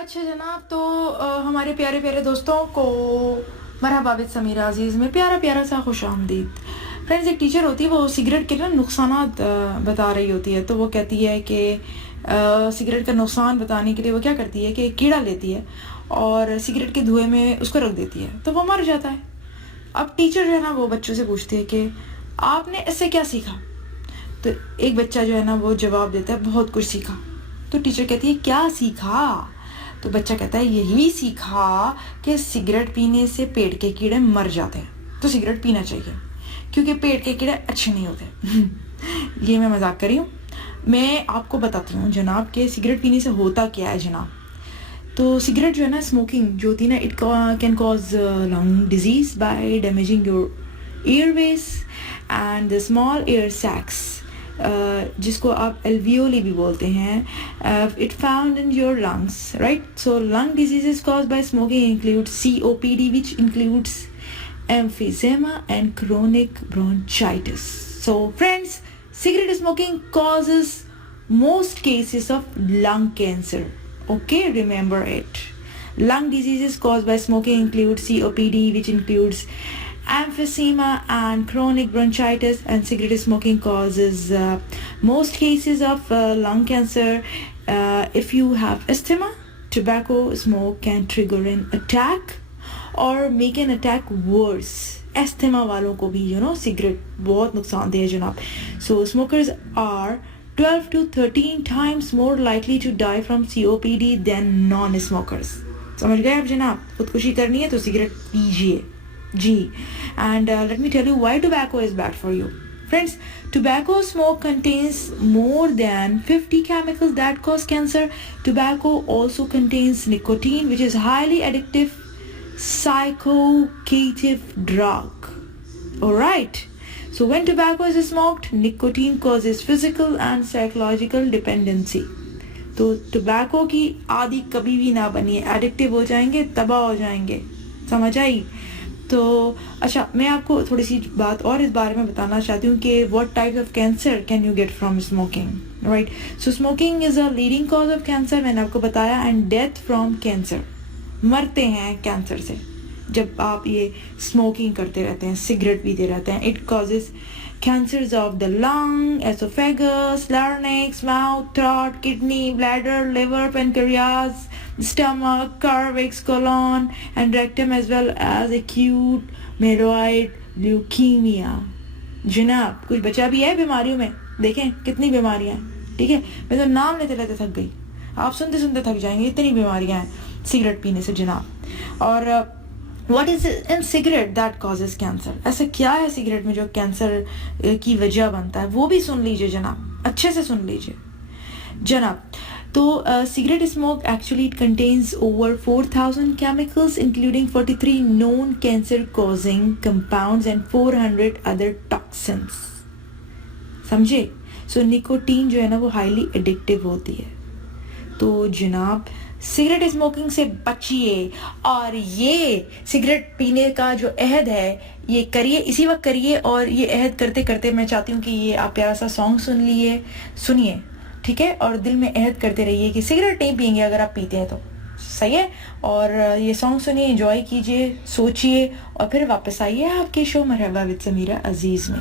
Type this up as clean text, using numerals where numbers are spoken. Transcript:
अच्छा जनाब, तो हमारे प्यारे प्यारे दोस्तों को मरहबा विद समीरा अजीज़ में प्यारा प्यारा सा खुश आमदीद। फ्रेंड्स, एक टीचर होती है, वो सिगरेट के ना नुकसानात बता रही होती है। तो वो कहती है कि सिगरेट का नुकसान बताने के लिए वो क्या करती है कि एक कीड़ा लेती है और सिगरेट के धुएं में उसको रख देती है, तो वो मर जाता है। अब टीचर जो है ना वो बच्चों से पूछती है कि आपने इससे क्या सीखा। तो एक बच्चा जो है ना वो जवाब देता है, बहुत कुछ सीखा। तो टीचर कहती है, क्या सीखा? तो बच्चा कहता है, यही सीखा कि सिगरेट पीने से पेट के कीड़े मर जाते हैं, तो सिगरेट पीना चाहिए क्योंकि पेट के कीड़े अच्छे नहीं होते। ये मैं मजाक कर रही हूँ। मैं आपको बताती हूँ जनाब कि सिगरेट पीने से होता क्या है जनाब। तो सिगरेट जो है ना, स्मोकिंग जो होती है ना, it can cause lung disease bye damaging your Airways and the small air sacs, जिसको आप एल्वियोली भी बोलते हैं। It found in your lungs, right? So lung diseases cause by smoking include COPD, which includes emphysema and chronic bronchitis. So friends, cigarette smoking causes most cases of lung cancer. Okay, remember it. Lung diseases caused by smoking include COPD, which includes emphysema and chronic bronchitis, and cigarette smoking causes most cases of lung cancer. If you have asthma, tobacco smoke can trigger an attack और make an attack worse. Asthma वालों को भी cigarette बहुत नुकसानदेह है जनाब। So smokers are 12 to 13 times more likely to die from COPD than non smokers. समझ गए आप जनाब? खुदकुशी करनी है तो सिगरेट पीजिए जी। And let me tell you why tobacco is bad for you. Friends, tobacco smoke contains more than 50 chemicals that cause cancer. Tobacco also contains nicotine, which is highly addictive psychoactive drug. Alright, so when tobacco is smoked, nicotine causes physical and psychological dependency. तो tobacco की आदि कभी भी ना बनिए, addictive हो जाएंगे, तबाह हो जाएंगे। समझ आई? तो अच्छा, मैं आपको थोड़ी सी बात और इस बारे में बताना चाहती हूँ कि what type of cancer can you get from smoking, right? So smoking is a leading cause of cancer, मैंने आपको बताया, एंड डेथ फ्रॉम कैंसर। मरते हैं कैंसर से जब आप ये स्मोकिंग करते रहते हैं, सिगरेट पीते रहते हैं। It causes cancers of the lung, oesophagus, larynx, mouth, throat, kidney, bladder, liver, pancreas, stomach, cervix, colon and rectum, as well as acute myeloid leukemia. जनाब, कुछ बचा भी है बीमारियों में? देखें कितनी बीमारियां हैं। ठीक है, मैं तो नाम लेते लेते थक गई, आप सुनते सुनते थक जाएंगे, इतनी बीमारियां हैं सिगरेट पीने से जनाब। और what is in cigarette that causes cancer? ऐसा क्या है सिगरेट में जो कैंसर की वजह बनता है? वो भी सुन लीजिए जनाब, अच्छे से सुन लीजिए जनाब। तो cigarette smoke actually it contains over 4,000 chemicals, including 43 known cancer-causing compounds and 400 other toxins. समझे? सो निकोटीन जो है ना वो हाईली एडिक्टिव होती है। तो जनाब, सिगरेट स्मोकिंग से बचिए और ये सिगरेट पीने का जो अहद है ये करिए, इसी वक्त करिए। और ये अहद करते करते मैं चाहती हूँ कि ये आप प्यारा सा सॉन्ग सुनिए, ठीक है? और दिल में अहद करते रहिए कि सिगरेट नहीं पियेंगे अगर आप पीते हैं तो। सही है? और ये सॉन्ग सुनिए, एंजॉय कीजिए, सोचिए और फिर वापस आइए आपके शो मरहबा विद समीरा अजीज़ में।